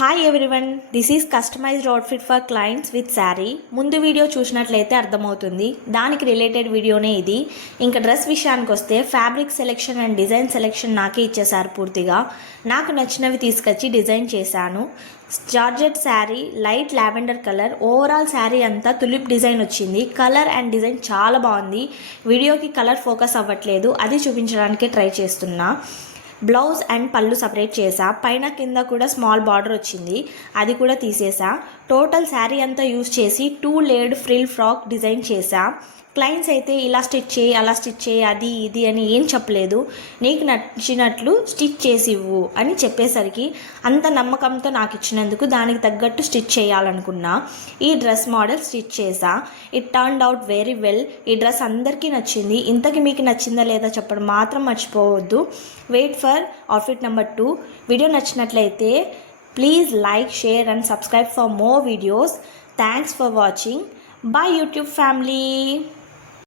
Hi everyone, this is customised outfit for clients with sari. ముందు video చూసినట్లయితే అర్థమవుతుంది, దానికి రిలేటెడ్ వీడియోనే ఇది. ఇంకా డ్రెస్ విషయానికి వస్తే fabric selection and design selection నాకే ఇచ్చేసారు పూర్తిగా. నాకు నచ్చినవి తీసుకొచ్చి డిజైన్ చేశాను. Georgette sari, light lavender colour. Overall sari అంతా తులిప్ డిజైన్ వచ్చింది. కలర్ అండ్ డిజైన్ చాలా బాగుంది. వీడియోకి కలర్ ఫోకస్ అవ్వట్లేదు, అది చూపించడానికే ట్రై చేస్తున్నా. బ్లౌజ్ అండ్ పళ్ళు సపరేట్ చేసా. పైన కింద కూడా స్మాల్ బార్డర్ వచ్చింది, అది కూడా తీసేసా. టోటల్ శారీ అంతా యూజ్ చేసి 2 లేయర్డ్ ఫ్రిల్ ఫ్రాక్ డిజైన్ చేసా. క్లయింట్స్ అయితే ఇలా స్టిచ్ చేయి, అలా స్టిచ్ చేయి, అది ఇది అని ఏం చెప్పలేదు. నీకు నచ్చినట్లు స్టిచ్ చేసి ఇవ్వు అని చెప్పేసరికి అంత నమ్మకంతో నాకు ఇచ్చినందుకు దానికి తగ్గట్టు స్టిచ్ చేయాలనుకున్నా. ఈ డ్రెస్ మోడల్ స్టిచ్ చేసా. It turned out very well. ఈ డ్రెస్ అందరికీ నచ్చింది. ఇంతకి మీకు నచ్చిందా లేదా చెప్పడం మాత్రం మర్చిపోవద్దు. Wait for outfit number 2. Video నచ్చినట్లయితే please like, share and subscribe for more videos. Thanks for watching. Bye YouTube family.